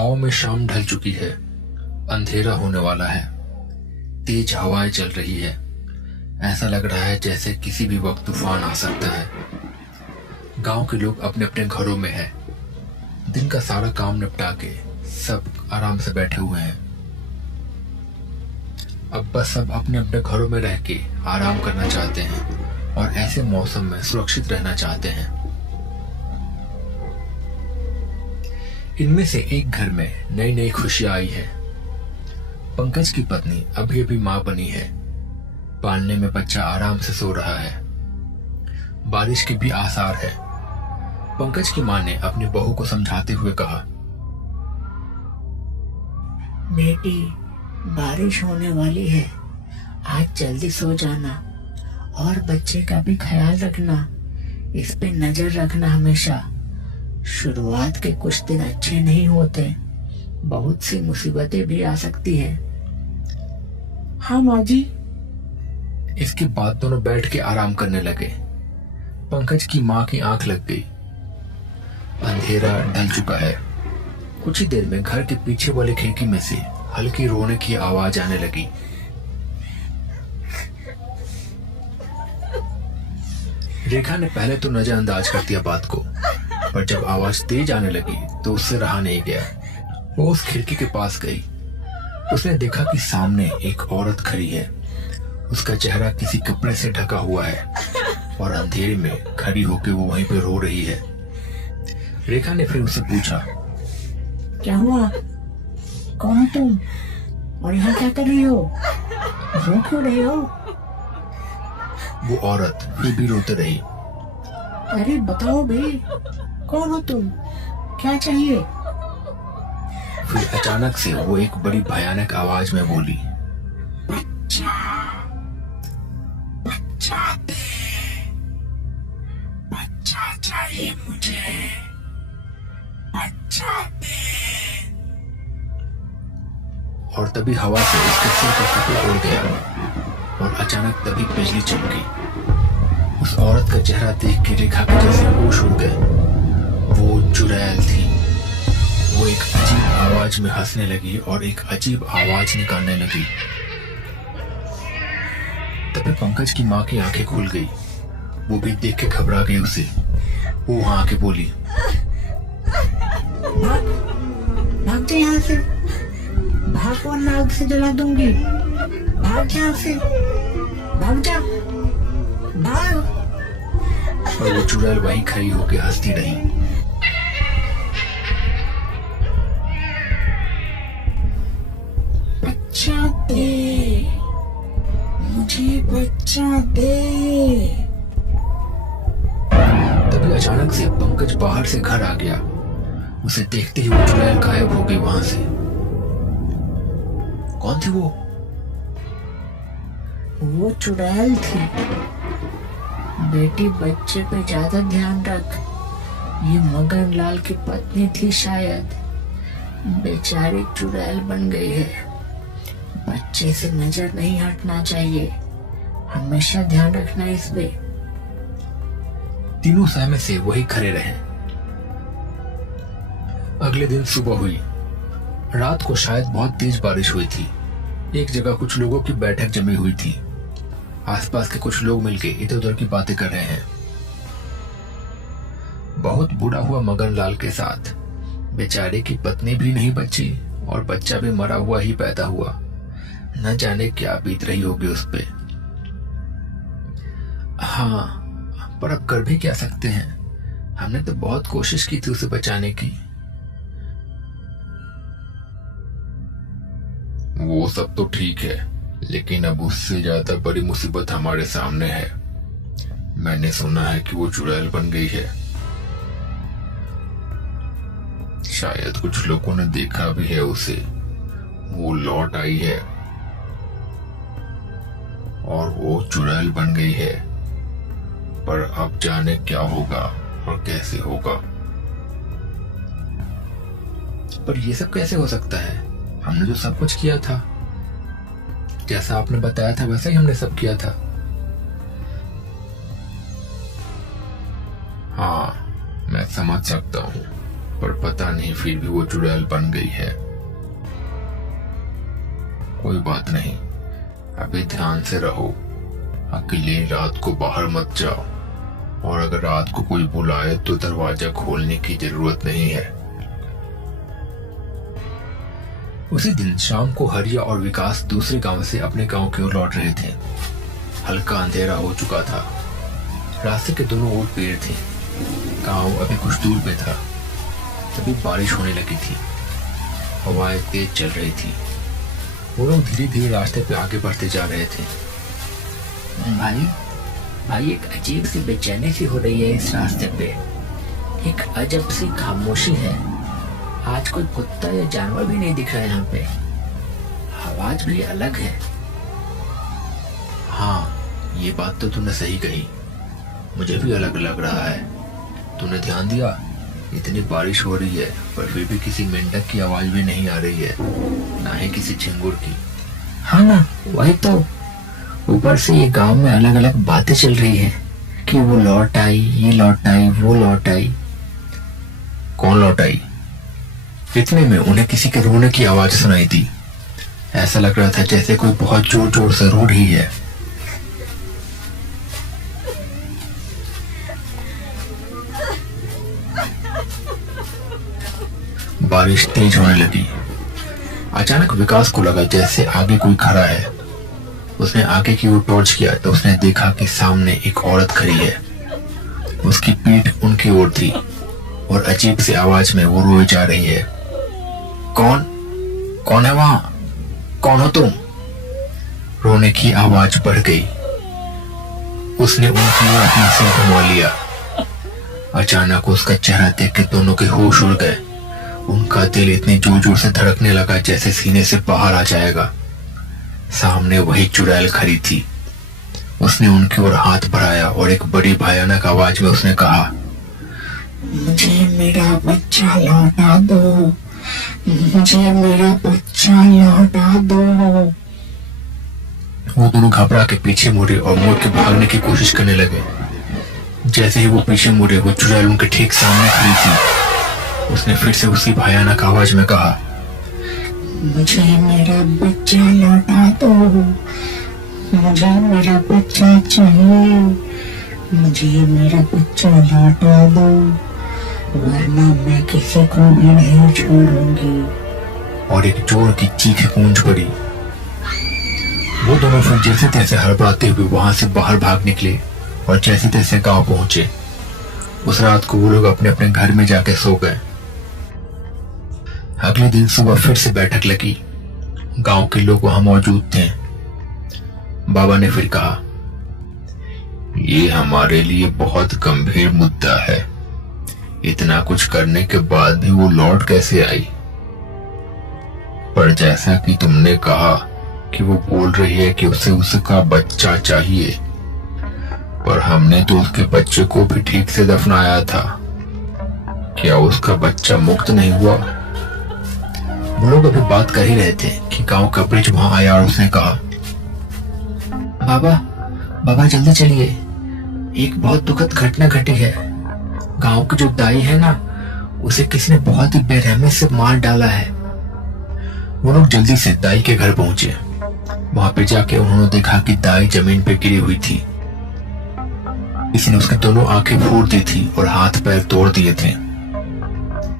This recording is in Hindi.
गांव में शाम ढल चुकी है। अंधेरा होने वाला है। तेज हवाएं चल रही है। ऐसा लग रहा है जैसे किसी भी वक्त तूफान आ सकता है। गांव के लोग अपने अपने घरों में हैं। दिन का सारा काम निपटा के सब आराम से बैठे हुए हैं। अब बस सब अपने अपने घरों में रह के आराम करना चाहते हैं और ऐसे मौसम में सुरक्षित रहना चाहते हैं। इनमें से एक घर में नई नई खुशियां आई है। पंकज की पत्नी अभी अभी मां बनी है। पालने में बच्चा आराम से सो रहा है। बारिश के भी आसार है। पंकज की मां ने अपनी बहू को समझाते हुए कहा, बेटी, बारिश होने वाली है, आज जल्दी सो जाना और बच्चे का भी ख्याल रखना। इस पे नजर रखना हमेशा। शुरुआत के कुछ दिन अच्छे नहीं होते, बहुत सी मुसीबतें भी आ सकती हैं। हाँ माँ जी। इसके बाद दोनों बैठ के आराम करने लगे। पंकज की मां की आंख लग गई। अंधेरा ढल चुका है। कुछ ही देर में घर के पीछे वाली खिड़की में से हल्की रोने की आवाज आने लगी। रेखा ने पहले तो नजरअंदाज कर दिया बात को, पर जब आवाज तेज आने लगी तो उससे रहा नहीं गया। वो उस खिड़की के पास गई। उसने देखा कि सामने एक औरत खड़ी है। उसका चेहरा किसी कपड़े से ढका हुआ है और अंधेरे में खड़ी होकर वो वहीं पे रो रही है। रेखा ने फिर उससे पूछा, क्या हुआ? कौन हो तुम और यहाँ क्या कर रही हो? रो क्यों रही हो? वो औरत फिर भी रोते रही। अरे बताओ भाई, कौन हो तुम? क्या चाहिए? फिर अचानक से वो एक बड़ी भयानक आवाज में बोली, बच्चा, बच्चा दे, बच्चा चाहिए मुझे, बच्चा दे। और तभी हवा से उसके सिर का कपड़ा उड़ गया और अचानक तभी बिजली चमकी। उस औरत का चेहरा देख के रेखा के जैसे होश उड़ गए। वो चुड़ैल थी। वो एक अजीब आवाज में हंसने लगी और एक अजीब आवाज निकालने लगी। तभी पंकज की मां की आंखें खुल गई। वो भी देख के घबरा गई उसे। वो वहां आके बोली, भाग, भाग जा यहाँ से, भाग वरना आग से जला दूंगी। भाग यहाँ से, भाग जा, भाग। और वो चुड़ैल वहीं खड़ी होकर हंसती रही। बच्चा दे, मुझे बच्चा दे। तभी अचानक से पंकज बाहर से घर आ गया। उसे देखते ही वो चुड़ैल गायब हो गई वहां से। कौन थी वो? वो चुड़ैल थी। बेटी, बच्चे पे ज्यादा ध्यान रख। ये मगन लाल की पत्नी थी शायद। बेचारी चुड़ैल बन गई है। बच्चे से नजर नहीं हटना चाहिए। हमेशा ध्यान रखना इस पे। तीनों सहमे से वही खड़े रहे। अगले दिन सुबह हुई। रात को शायद बहुत तेज बारिश हुई थी। एक जगह कुछ लोगों की बैठक जमी हुई थी। आसपास के कुछ लोग मिलके इधर उधर की बातें कर रहे हैं। बहुत बूढ़ा हुआ मगन लाल के साथ बेचारे की पत्नी भी नहीं बची और बच्चा भी मरा हुआ ही पैदा हुआ। न जाने क्या बीत रही होगी उस पे। हाँ, पर अब कर भी क्या सकते हैं। हमने तो बहुत कोशिश की थी उसे बचाने की। वो सब तो ठीक है, लेकिन अब उससे ज्यादा बड़ी मुसीबत हमारे सामने है। मैंने सुना है कि वो चुड़ैल बन गई है। शायद कुछ लोगों ने देखा भी है उसे। वो लौट आई है और वो चुड़ैल बन गई है। पर अब जाने क्या होगा और कैसे होगा। पर ये सब कैसे हो सकता है? हमने जो सब कुछ किया था, जैसा आपने बताया था वैसा ही हमने सब किया था। हाँ, मैं समझ सकता हूँ। पर पता नहीं फिर भी वो चुड़ैल बन गई है। कोई बात नहीं, अभी ध्यान से रहो, अकेले रात को बाहर मत जाओ, और अगर रात को कोई बुलाए तो दरवाजा खोलने की जरूरत नहीं है। उसी दिन शाम को हरिया और विकास दूसरे गांव से अपने गांव की ओर लौट रहे थे। हल्का अंधेरा हो चुका था। रास्ते के दोनों ओर पेड़ थे। गांव अभी कुछ दूर पे था। तभी बारिश होने लगी थी। हवाएं तेज चल रही थी। वो लोग धीरे धीरे रास्ते पे आगे बढ़ते जा रहे थे। भाई एक अजीब सी बेचैनी सी हो रही है इस रास्ते पे। एक अजब सी खामोशी है। आज कोई कुत्ता या जानवर भी नहीं दिख रहा है यहाँ पे। आवाज भी अलग है। हाँ, ये बात तो तूने सही कही। मुझे भी अलग लग रहा है। तूने ध्यान दिया, इतनी बारिश हो रही है पर फिर भी किसी मेंढक की आवाज भी नहीं आ रही है, ना ही किसी झिंगुर की। हाँ ना, वही तो। ऊपर से ये गांव में अलग अलग बातें चल रही है कि वो लौट आई, ये लौट आई, वो लौट आई। कौन लौट आई? इतने में उन्हें किसी के रोने की आवाज सुनाई दी। ऐसा लग रहा था जैसे कोई बहुत जोर जोर से रो रही है। बारिश तेज होने लगी। अचानक विकास को लगा जैसे आगे कोई खड़ा है। उसने आगे की ओर टॉर्च किया तो उसने देखा कि सामने एक औरत खड़ी है। उसकी पीठ उनकी ओर थी और अजीब सी आवाज में वो रोई जा रही है। कौन है वहां? कौन हो तुम? रोने की आवाज बढ़ गई। उसने उनकी ओर अपना सिर घुमा लिया। अचानक उसका चेहरा देख के दोनों के होश उड़ गए। उनका दिल इतनी जोर जोर से धड़कने लगा जैसे सीने से बाहर आ जाएगा। सामने वही चुड़ैल खड़ी थी। उसने उनकी ओर हाथ बढ़ाया और एक बड़ी भयानक आवाज में उसने कहा, मुझे मेरा बच्चा लौटा दो, मुझे मेरा बच्चा लौटा दो। वो दोनों घबरा के पीछे मुड़े और मुड़ के भागने की कोशिश करने लगे। जैसे ही वो पीछे मुड़े, वो चुड़ैल उनके ठीक सामने खड़ी थी। उसने फिर से उसी भयानक आवाज में कहा, मुझे मेरा बच्चा लौटा दो, मुझे मेरा बच्चा चाहिए, मुझे मेरा बच्चा लौटा दो, वरना मैं किसी को भी नहीं छोड़ूंगी। और एक जोर की चीख गूंज पड़ी। वो दोनों फिर जैसे तैसे हड़बड़ाते हुए वहां से बाहर भाग निकले और जैसे तैसे गांव पहुंचे। उस रात को वो लोग अपने अपने घर में जाके सो गए। अगले दिन सुबह फिर से बैठक लगी। गांव के लोग वहां मौजूद थे। बाबा ने फिर कहा, ये हमारे लिए बहुत गंभीर मुद्दा है। इतना कुछ करने के बाद भी वो लौट कैसे आई? पर जैसा कि तुमने कहा कि वो बोल रही है कि उसे उसका बच्चा चाहिए, पर हमने तो उसके बच्चे को भी ठीक से दफनाया था। क्या उसका बच्चा मुक्त नहीं हुआ? वो लोग अभी बात कर ही रहे थे कि गांव का ब्रिज वहां आया और उसने कहा, बाबा जल्दी चलिए, एक बहुत दुखद घटना घटी है। गांव की जो दाई है ना, उसे किसी ने बहुत ही बेरहमी से मार डाला है। वो लोग जल्दी से दाई के घर पहुंचे। वहां पे जाके उन्होंने देखा कि दाई जमीन पे गिरी हुई थी। किसी ने उसकी दोनों आंखें फोड़ दी थी और हाथ पैर तोड़ दिए थे।